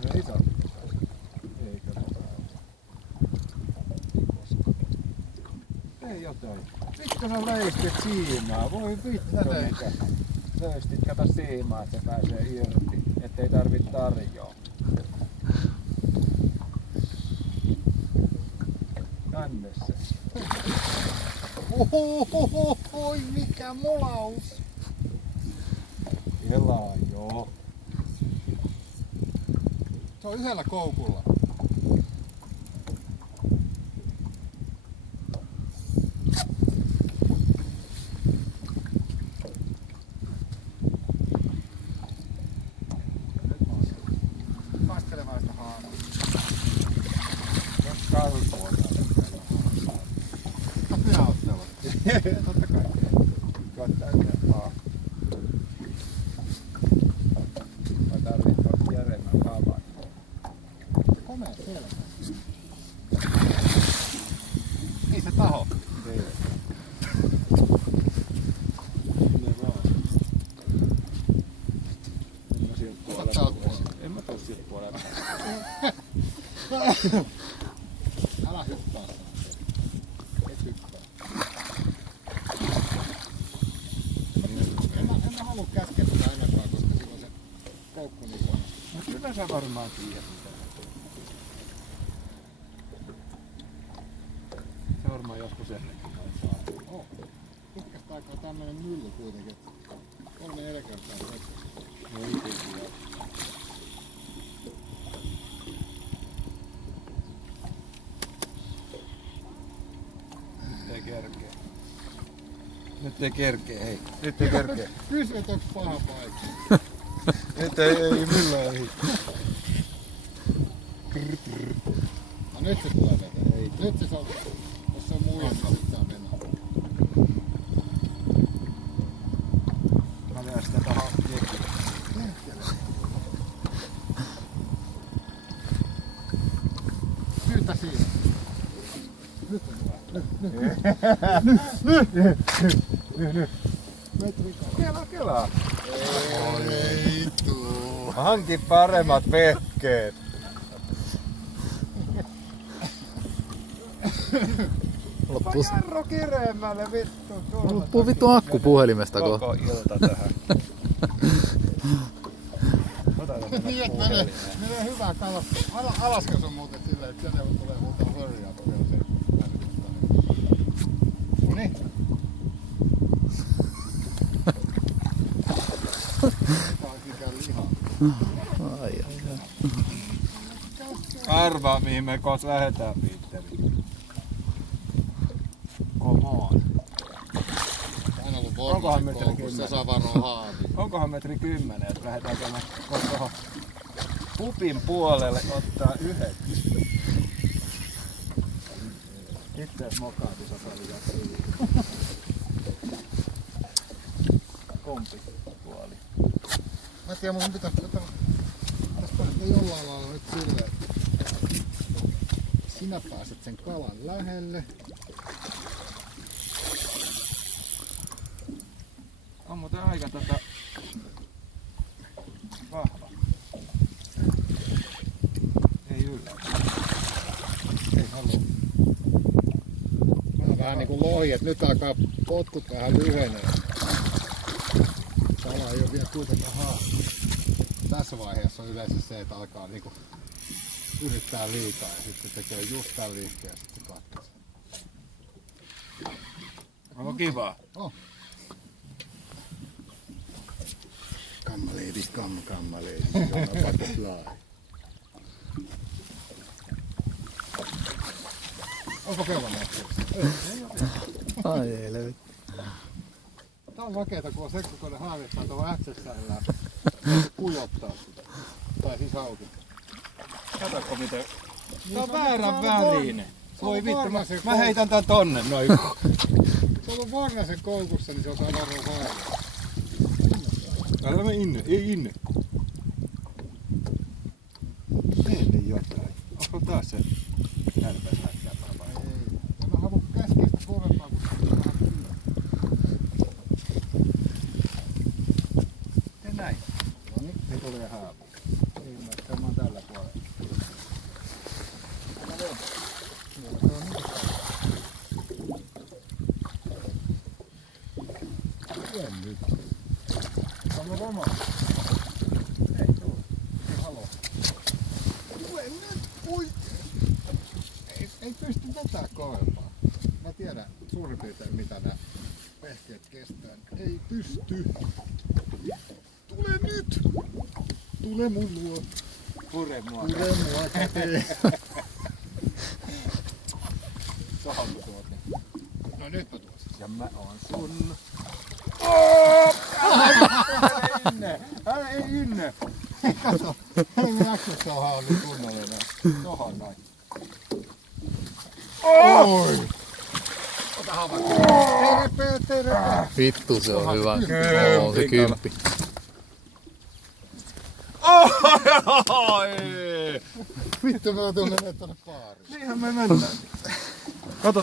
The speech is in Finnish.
On se iso. Eikö ei jotain. Sitten on löystit siimaa. Voi vittu mikä. Löystit kato siimaa, että se pääsee irti. Ettei tarvitse tarjoa. Tänne se. Oi mikä molaus! Elaa joo. Se on yhdellä koukulla. Kastelemaan sitä haanaa. Kalkoa. Pyhäottelu. Totta kai. Katsotaan sen vaan. Vai tarvitko järjemmän haavan? Komea selkä. Ei se taho. Ei. En mä tuu siltä puolella. Älä hyppää sitä. Et hyppää. En mä halua käskeä sitä enempää, koska silloin se koukku niin huonosti. Mut kyllä sä varmaan tiedät mitä. Se varmaan joskus ennenkin noin saa. Oh. Pitkästä aikaa tämmönen mylly kuitenkin. 3-4 kertaa tekee. No itekin joo. Nyt ei kerkee. Nyt ei kerkee, hei. Nyt ei kerkee. Kysy, et onks paha paikka. Nyt ei millään ei. No nyt se tulee veteen. Ei. Nyt se saa, jos se on muijassa, pitää mennä. Mä vedän sitä tohon jekiin. Syytä siinä. Nyt on hyvä. Metri Kelaa. ei tuu. Hanki paremmat vehkeet. Loppuu, Jarro kireemmälle vittu. loppuu vittu akku puhelimesta Koko kohta. ilta tähän. Ota Niin, et menee hyvää kalas. Alasko sun muuten silleen, että sieltä tulee muuta hörjää vielä se väsytystä. Noniin. Tää on kyllä lihaa. Ai, ai, ai. Arvaa mihin me kohta lähetään, Piitteri. Come on. Aina ollut Onkohan vormasen metri koukussa, 10? saa varoa haavi. Onkohan metri 10, että lähdetään tuonne tuohon pupin puolelle ottaa yhdet. Itse mokaati satalia siihen. Kompi puoli. Mä tiedän, mun pitää tästä jollain lailla nyt silleen, että sinä pääset sen kalan lähelle. On muuten aika vahva. Ei yllä. Ei halua. Mä oon vähän niinku lohi, että nyt alkaa potkut vähän lyhenee. Kala ei oo vielä kuitenkaan haastunut. Tässä vaiheessa on yleensä se, että alkaa niinku yrittää liikaa ja sitten se tekee just tämän liikkeen ja sitten se katkee. Onko kiva? Oh. Kammalady, kammalady, butterfly. Onko kelloneeksi? Ei ole vielä. Ai ei levy. Tää on makeeta, kun on sekkokonne haavittaa tuohon ätsessään kujottaa sitä. Tai siis auki. Katsokko miten... Tää on väärän värinen. Voi vittu, Vornasen mä heitän tän tonne noin. Se on ollut Vornasen koukussa, niin se on saa varoa haavittaa. Älä mä inne, ei inne. Teille jotain. Onko taas se nälpäs näyttämään vai? Ei. En mä halua käskeä sitä kovempaa, kun se on vähän kyllä. Tee näin. No niin, se tulee haavu. Ei mä, mä oon tällä puolella. Sano Roma. Ei tuu. Ei haloo. Tule nyt! Ui! Ei pysty vetää kovempaa. Mä tiedän suurin piirtein mitä nämä vehkeet kestää. Ei pysty. Tule nyt! Tule mun luo. Pure mua. Pure mua käteen. Tohonko tuot? No nyt mä tuossa. Ja mä oon sun. Oh! Älä ei inne! Kato, ei me jaksossa ole niin kunnollinen. Tohon noin. Oi! Ota havainto. Terve. Vittu se on hyvä. On se 10. Oi! Vittu me tuun mennä tonne baariin. Niinhän me mennään. Katsotaan.